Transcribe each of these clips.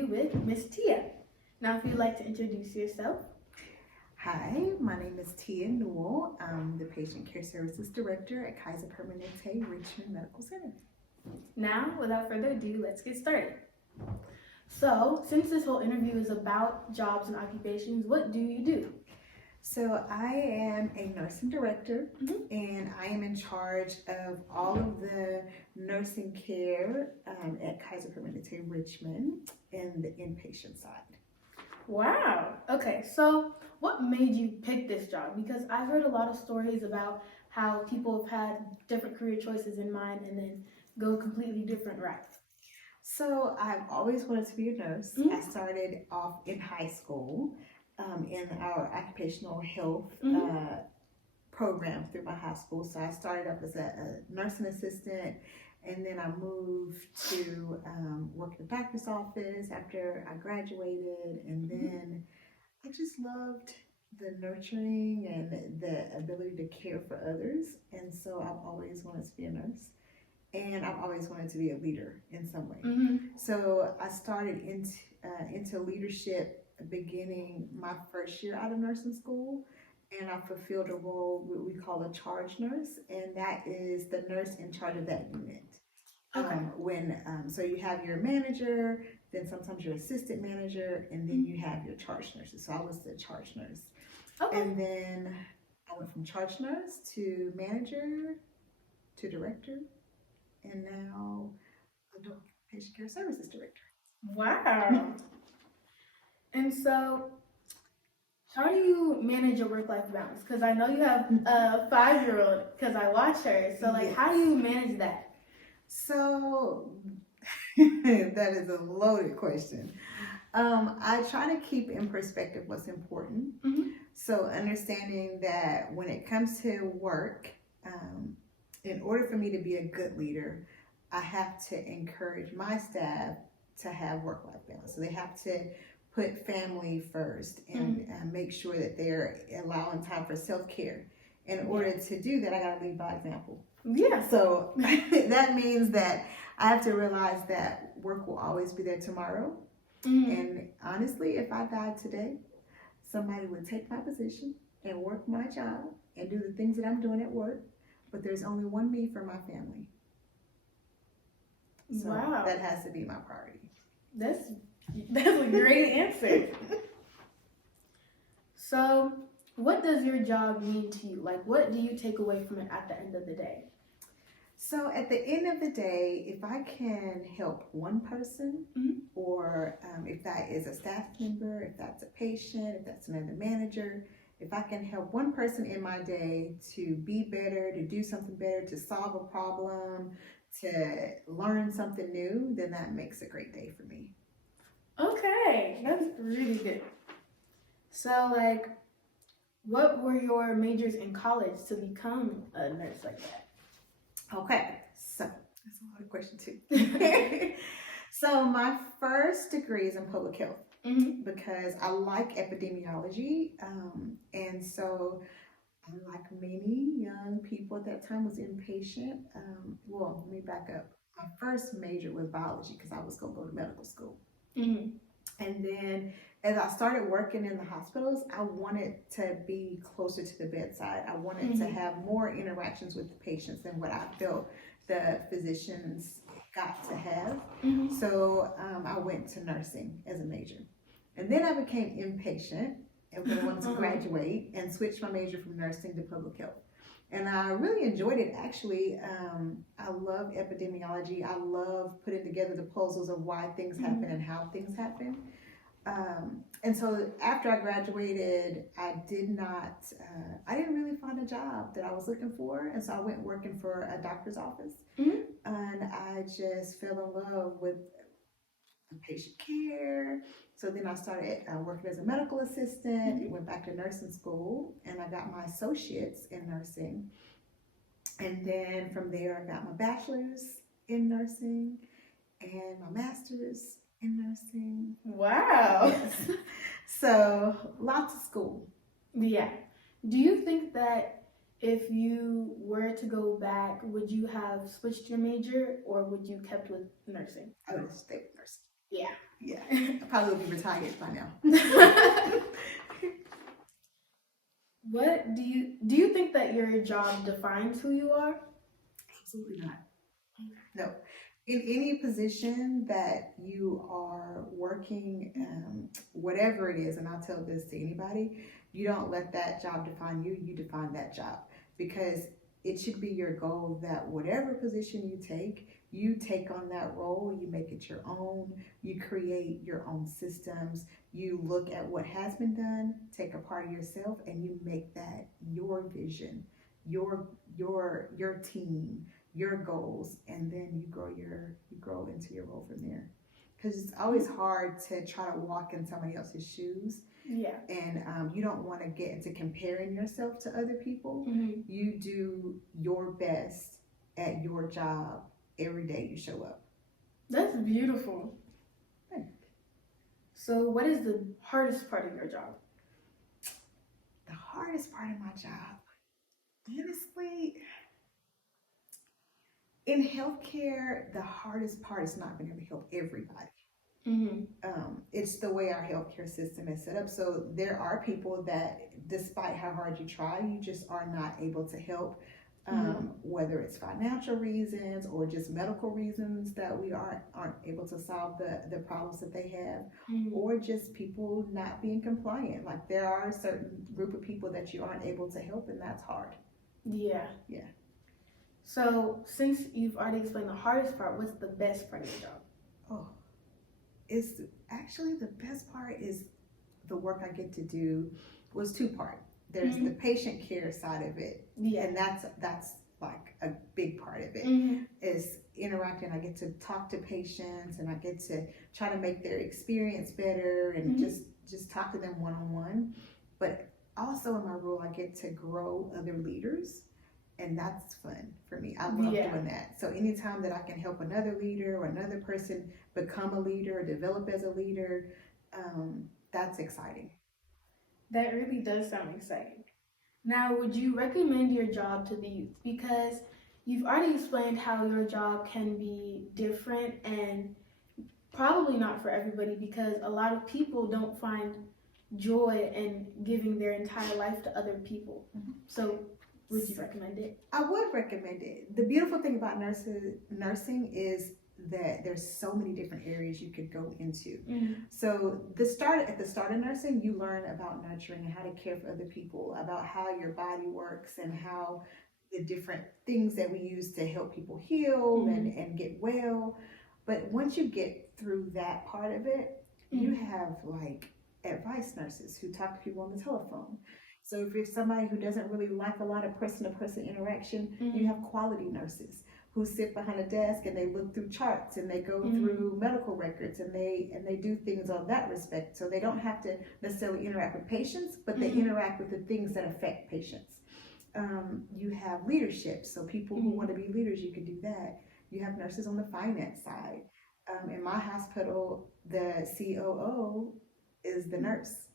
Interview with Miss Tia. Now, if you'd like to introduce yourself. Hi, my name is Tia Newell. I'm the Patient Care Services Director at Kaiser Permanente, Richmond Medical Center. Now, without further ado, let's get started. So, since this whole interview is about jobs and occupations, what do you do? So I am a nursing director, and I am in charge of all of the nursing care at Kaiser Permanente Richmond in the inpatient side. Wow. Okay, so what made you pick this job? Because I've heard a lot of stories about how people have had different career choices in mind and then go completely different routes. So I've always wanted to be a nurse. I started off in high school in our occupational health program through my high school. So I started up as a nursing assistant, and then I moved to work in the doctor's office after I graduated, and then I just loved the nurturing and the ability to care for others, and so I've always wanted to be a nurse, and I've always wanted to be a leader in some way. So I started into leadership beginning my first year out of nursing school, and I fulfilled a role we call a charge nurse, and that is the nurse in charge of that unit. So you have your manager, then sometimes your assistant manager, and then you have your charge nurses. So I was the charge nurse. And then I went from charge nurse to manager to director, and now I'm patient care services director. Wow. And so, how do you manage your work-life balance? Because I know you have a 5-year-old, because I watch her. So, how do you manage that? So, that is a loaded question. I try to keep in perspective what's important. So, understanding that when it comes to work, in order for me to be a good leader, I have to encourage my staff to have work-life balance. So, they have to put family first and make sure that they're allowing time for self-care. In order to do that, I got to lead by example. Yeah. So that means that I have to realize that work will always be there tomorrow. And honestly, if I died today, somebody would take my position and work my job and do the things that I'm doing at work. But there's only one me for my family. So that has to be my priority. That's a great answer. So, what does your job mean to you? Like, what do you take away from it at the end of the day? So, at the end of the day, if I can help one person, or if that is a staff member, if that's a patient, if that's another manager, if I can help one person in my day to be better, to do something better, to solve a problem, to learn something new, then that makes a great day for me. Okay, that's really good. So, what were your majors in college to become a nurse like that? Okay, so that's a lot of questions too. So my first degree is in public health because I like epidemiology, and so like many young people at that time was inpatient. Well, let me back up. My first major was biology because I was going to go to medical school. And then as I started working in the hospitals, I wanted to be closer to the bedside. I wanted to have more interactions with the patients than what I felt the physicians got to have. So I went to nursing as a major. And then I became inpatient and I wanted to graduate and switch my major from nursing to public health. And I really enjoyed it, actually. I love epidemiology. I love putting together the puzzles of why things happen and how things happen. And so after I graduated, I didn't really find a job that I was looking for. And so I went working for a doctor's office. And I just fell in love with patient care. So then I started working as a medical assistant, went back to nursing school, and I got my associates in nursing. And then from there, I got my bachelor's in nursing and my master's in nursing. Wow. Yes. So lots of school. Yeah. Do you think that if you were to go back, would you have switched your major or would you kept with nursing? I would have stayed with nursing. Yeah. Yeah, I probably will be retired by now. What do you think that your job defines who you are? Absolutely not. No. In any position that you are working, whatever it is, and I'll tell this to anybody, you don't let that job define you, you define that job. Because it should be your goal that whatever position you take on that role, you make it your own, you create your own systems, you look at what has been done, take a part of yourself, and you make that your vision, your team, your goals, and then you grow into your role from there. Because it's always hard to try to walk in somebody else's shoes. Yeah. And you don't want to get into comparing yourself to other people. Mm-hmm. You do your best at your job every day you show up. That's beautiful. Thank you. So what is the hardest part of your job? The hardest part of my job, honestly, in healthcare, the hardest part is not being able to help everybody. Mm-hmm. It's the way our healthcare system is set up. So there are people that, despite how hard you try, you just are not able to help. Whether it's financial reasons or just medical reasons that we aren't able to solve the problems that they have, or just people not being compliant. Like there are a certain group of people that you aren't able to help, and that's hard. Yeah. Yeah. So since you've already explained the hardest part, what's the best part of your job? Oh, it's actually the best part is the work I get to do was two-part. There's the patient care side of it, and that's like a big part of it. Is interacting. I get to talk to patients, and I get to try to make their experience better, and just talk to them one-on-one. But also in my role, I get to grow other leaders, and that's fun for me. I love doing that. So anytime that I can help another leader or another person become a leader or develop as a leader, that's exciting. That really does sound exciting. Now, would you recommend your job to the youth? Because you've already explained how your job can be different and probably not for everybody, because a lot of people don't find joy in giving their entire life to other people. So would you recommend it? I would recommend it. The beautiful thing about nursing is that there's so many different areas you could go into. So at the start of nursing, you learn about nurturing and how to care for other people, about how your body works and how the different things that we use to help people heal and get well. But once you get through that part of it, you have like advice nurses who talk to people on the telephone. So if you're somebody who doesn't really like a lot of person-to-person interaction, you have quality nurses who sit behind a desk and they look through charts and they go through medical records and they do things on that respect. So they don't have to necessarily interact with patients, but they interact with the things that affect patients. You have leadership, so people who want to be leaders, you can do that. You have nurses on the finance side. In my hospital, the COO is a nurse.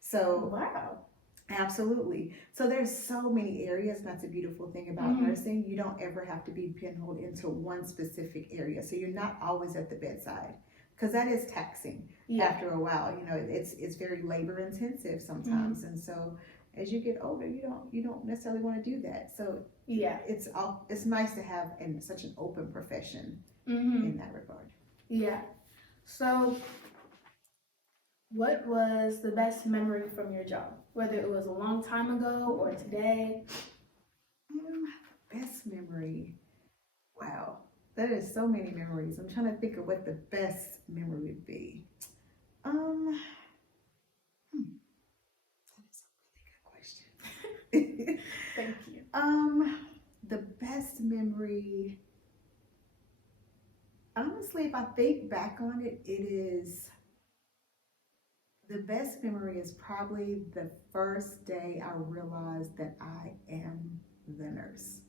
So wow. Absolutely. So there's so many areas, and that's a beautiful thing about nursing. You don't ever have to be pigeonholed into one specific area. So you're not always at the bedside, because that is taxing after a while. You know, it's very labor intensive sometimes. And so as you get older, you don't necessarily want to do that. So it's nice to have such an open profession in that regard. Yeah. So what was the best memory from your job? Whether it was a long time ago or today? Best memory. Wow. That is so many memories. I'm trying to think of what the best memory would be. That is a really good question. Thank you. The best memory, honestly, if I think back on it, the best memory is probably the first day I realized that I am the nurse.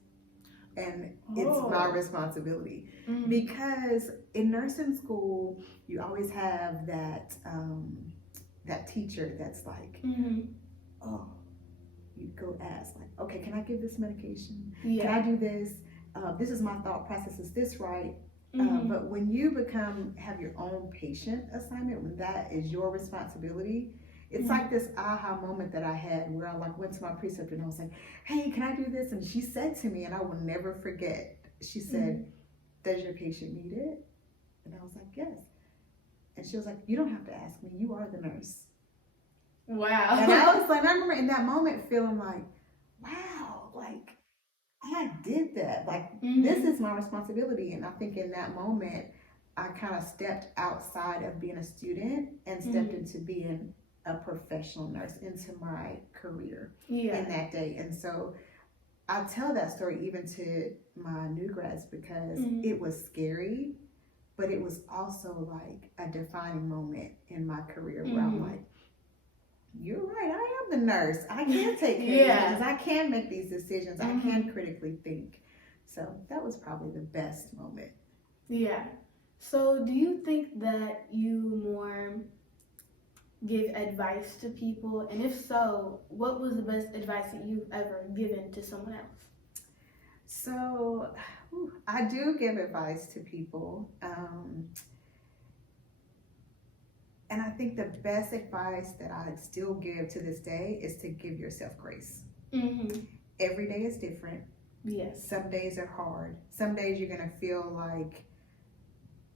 And it's my responsibility. Because in nursing school, you always have that teacher that's like, oh, you go ask, like, okay, can I give this medication? Can I do this? This is my thought process. Is this right? But when you have your own patient assignment, when that is your responsibility, it's like this aha moment that I had where I like went to my preceptor and I was like, hey, can I do this? And she said to me, and I will never forget, she said, does your patient need it? And I was like, yes. And she was like, you don't have to ask me, you are the nurse. Wow. And I was like, I remember in that moment feeling like, wow, like I did that. Like this is my responsibility. And I think in that moment, I kind of stepped outside of being a student and stepped into being a professional nurse, into my career in that day. And so I tell that story even to my new grads because it was scary, but it was also like a defining moment in my career where I'm like, you're right, I am the nurse. I can take care of decisions. I can make these decisions. I can critically think. So that was probably the best moment. Yeah. So do you think that you more give advice to people? And if so, what was the best advice that you've ever given to someone else? So I do give advice to people. And I think the best advice that I still give to this day is to give yourself grace. Every day is different. Yes. Some days are hard. Some days you're going to feel like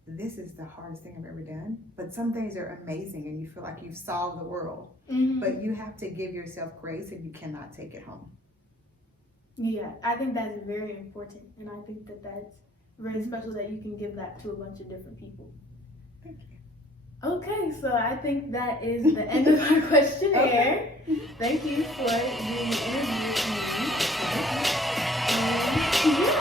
this is the hardest thing I've ever done. But some days are amazing and you feel like you've solved the world. But you have to give yourself grace and you cannot take it home. Yeah, I think that's very important. And I think that that's very special that you can give that to a bunch of different people. Thank you. Okay, so I think that is the end of our questionnaire. Thank you for doing the interview with me.